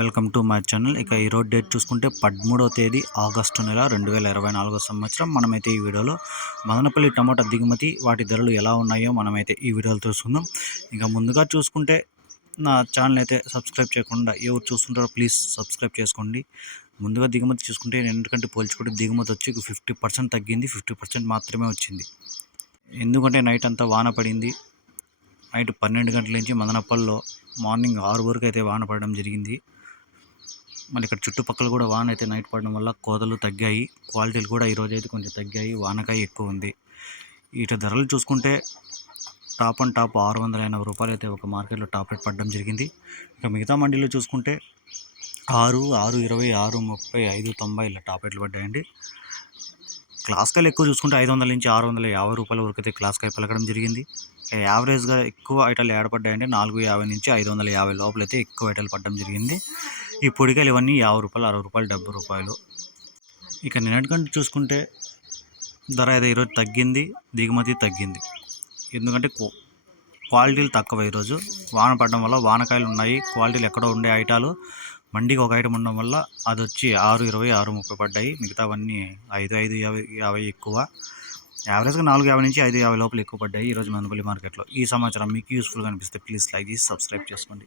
Welcome to my channel. ఇక ఈరోజు date చూసుకుంటే 13వ తేదీ ఆగస్టు నెల 2024 సంవత్సరం. మనమైతే ఈ వీడియోలో మదనపల్లి టమాటా దిగుమతి వాటి ధరలు ఎలా ఉన్నాయో మనమైతే ఈ వీడియోలో తెలుసుకుందాం. ఇక ముందుగా చూసుకుంటే నా ఛానల్ అయితే సబ్స్క్రైబ్ చేయకుండా ఎవరు చూస్తుంటారో ప్లీజ్ సబ్స్క్రైబ్ చేసుకోండి. ముందుగా దిగుమతి చూసుకుంటే ఎందుకంటే పోల్చుకుంటే దిగుమతి వచ్చి 50% తగ్గింది, 50% మాత్రమే వచ్చింది. ఎందుకంటే నైట్ అంతా వాన పడింది. నైట్ 12 గంటల నుంచి మదనపల్లిలో మార్నింగ్ 6 వరకు అయితే వాన పడడం జరిగింది. మళ్ళీ ఇక్కడ చుట్టుపక్కల కూడా వాన అయితే నైట్ పడడం వల్ల కోతలు తగ్గాయి, క్వాలిటీలు కూడా ఈరోజు అయితే కొంచెం తగ్గాయి, వానకాయ ఎక్కువ ఉంది. వీటి ధరలు చూసుకుంటే టాప్ అండ్ టాప్ 680 రూపాయలు అయితే ఒక మార్కెట్లో టాప్ రేట్ పడడం జరిగింది. ఇక మిగతా మండీలో చూసుకుంటే 6, 620, 630, 590 ఇలా టాప్ రేట్లు పడ్డాయండి. క్లాస్ కాయలు ఎక్కువ చూసుకుంటే 500 నుంచి 650 రూపాయల వరకు అయితే క్లాస్ కాయ పలకడం జరిగింది. యావరేజ్గా ఎక్కువ ఐటాలు ఏడపడ్డాయంటే 450 నుంచి 550 లోపలైతే ఎక్కువ ఐటాలు పడడం జరిగింది. ఈ పొడికాయలు ఇవన్నీ 50 రూపాయలు, 60 రూపాయలు, 70 రూపాయలు. ఇక నిన్నటికంటే చూసుకుంటే ధర అయితే ఈరోజు తగ్గింది, దిగుమతి తగ్గింది. ఎందుకంటే క్వాలిటీలు తక్కువ. ఈరోజు వాన పడడం వల్ల వానకాయలు ఉన్నాయి, క్వాలిటీలు ఎక్కడో ఉండే ఐటాలు మండికి ఒక ఐటమ్ ఉండడం వల్ల అది వచ్చి 620, 630 పడ్డాయి. మిగతావన్నీ 550 ఎక్కువ. యావరేజ్గా 450 నుంచి 550 లోపల ఎక్కువ పడ్డాయి ఈరోజు మదనపల్లి మార్కెట్లో. ఈ సమాచారం మీకు యూస్ఫుల్గా అనిపిస్తే ప్లీజ్ లైక్ చేసి సబ్స్క్రైబ్ చేసుకోండి.